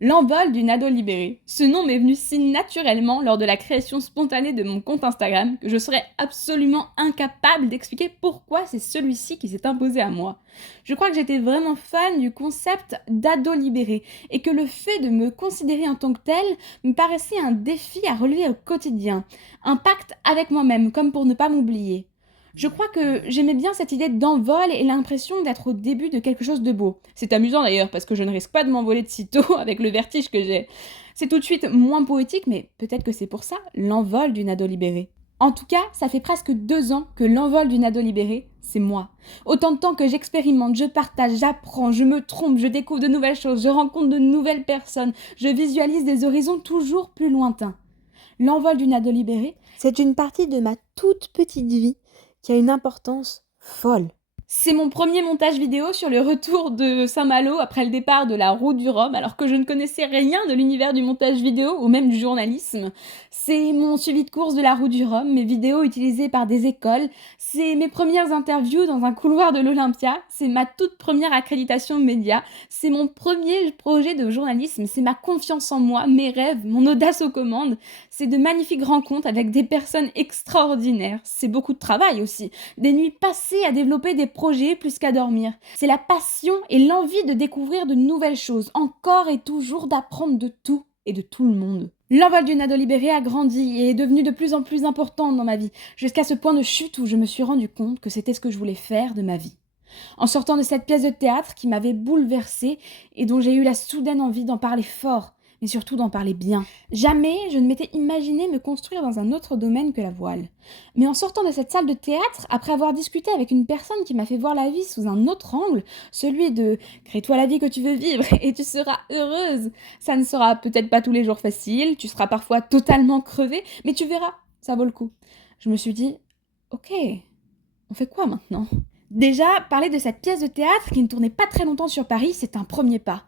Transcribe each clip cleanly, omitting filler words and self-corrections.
L'envol d'une ado libérée. Ce nom m'est venu si naturellement lors de la création spontanée de mon compte Instagram que je serais absolument incapable d'expliquer pourquoi c'est celui-ci qui s'est imposé à moi. Je crois que j'étais vraiment fan du concept d'ado libérée et que le fait de me considérer en tant que telle me paraissait un défi à relever au quotidien, un pacte avec moi-même comme pour ne pas m'oublier. Je crois que j'aimais bien cette idée d'envol et l'impression d'être au début de quelque chose de beau. C'est amusant d'ailleurs parce que je ne risque pas de m'envoler de sitôt avec le vertige que j'ai. C'est tout de suite moins poétique, mais peut-être que c'est pour ça l'envol d'une ado libérée. En tout cas, ça fait presque 2 ans que l'envol d'une ado libérée, c'est moi. Autant de temps que j'expérimente, je partage, j'apprends, je me trompe, je découvre de nouvelles choses, je rencontre de nouvelles personnes, je visualise des horizons toujours plus lointains. L'envol d'une ado libérée, C'est une partie de ma toute petite vie qui a une importance folle. c'est mon premier montage vidéo sur le retour de Saint-Malo après le départ de la route du Rhum, alors que je ne connaissais rien de l'univers du montage vidéo ou même du journalisme. C'est mon suivi de course de la route du Rhum, mes vidéos utilisées par des écoles, c'est mes premières interviews dans un couloir de l'Olympia, c'est ma toute première accréditation média, c'est mon premier projet de journalisme, c'est ma confiance en moi, mes rêves, mon audace aux commandes, c'est de magnifiques rencontres avec des personnes extraordinaires, c'est beaucoup de travail aussi, des nuits passées à développer des projets plus qu'à dormir. C'est la passion et l'envie de découvrir de nouvelles choses, encore et toujours d'apprendre de tout et de tout le monde. L'envol d'une ado libérée a grandi et est devenu de plus en plus important dans ma vie, jusqu'à ce point de chute où je me suis rendu compte que c'était ce que je voulais faire de ma vie. En sortant de cette pièce de théâtre qui m'avait bouleversée et dont j'ai eu la soudaine envie d'en parler fort, mais surtout d'en parler bien. Jamais je ne m'étais imaginé me construire dans un autre domaine que la voile. Mais en sortant de cette salle de théâtre, après avoir discuté avec une personne qui m'a fait voir la vie sous un autre angle, celui de crée-toi la vie que tu veux vivre et tu seras heureuse. Ça ne sera peut-être pas tous les jours facile, tu seras parfois totalement crevée, mais tu verras, ça vaut le coup. Je me suis dit, ok, on fait quoi maintenant? Déjà, parler de cette pièce de théâtre qui ne tournait pas très longtemps sur Paris, c'est un premier pas.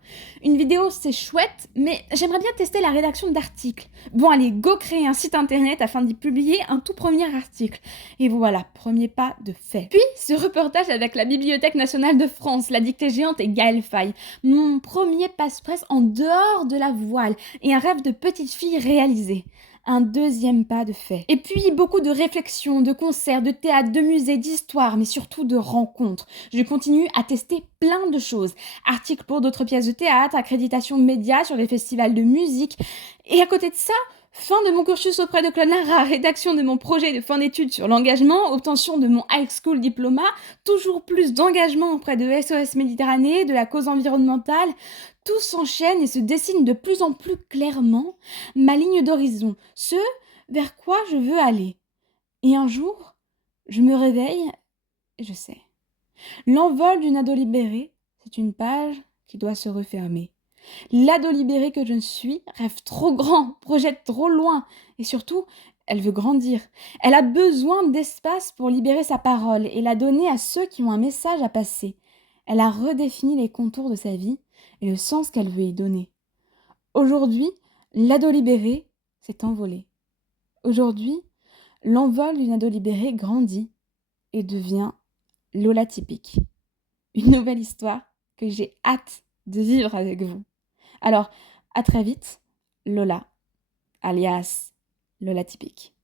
Une vidéo, c'est chouette, mais j'aimerais bien tester la rédaction d'articles. Bon, allez, go créer un site internet afin d'y publier un tout premier article. Et voilà, premier pas de fait. Puis, ce reportage avec la Bibliothèque nationale de France, la dictée géante et Gaël Faye. Mon premier passe-presse en dehors de la voile et un rêve de petite fille réalisé. Un deuxième pas de fait. Et puis beaucoup de réflexions, de concerts, de théâtre, de musées, d'histoires, mais surtout de rencontres. Je continue à tester plein de choses. Articles pour d'autres pièces de théâtre, accréditation médias sur les festivals de musique. Et à côté de ça, fin de mon cursus auprès de Claude Lara, rédaction de mon projet de fin d'études sur l'engagement, obtention de mon high school diploma, toujours plus d'engagement auprès de SOS Méditerranée, de la cause environnementale. Tout s'enchaîne et se dessine de plus en plus clairement ma ligne d'horizon, ce vers quoi je veux aller. Et un jour, je me réveille et je sais. L'envol d'une ado libérée, c'est une page qui doit se refermer. L'ado libérée que je suis rêve trop grand, projette trop loin, et surtout, elle veut grandir. Elle a besoin d'espace pour libérer sa parole et la donner à ceux qui ont un message à passer. Elle a redéfini les contours de sa vie et le sens qu'elle veut y donner. Aujourd'hui, l'ado libérée s'est envolée. Aujourd'hui, l'envol d'une ado libérée grandit et devient Lola typique. Une nouvelle histoire que j'ai hâte de vivre avec vous. Alors, à très vite, Lola, alias Lola typique.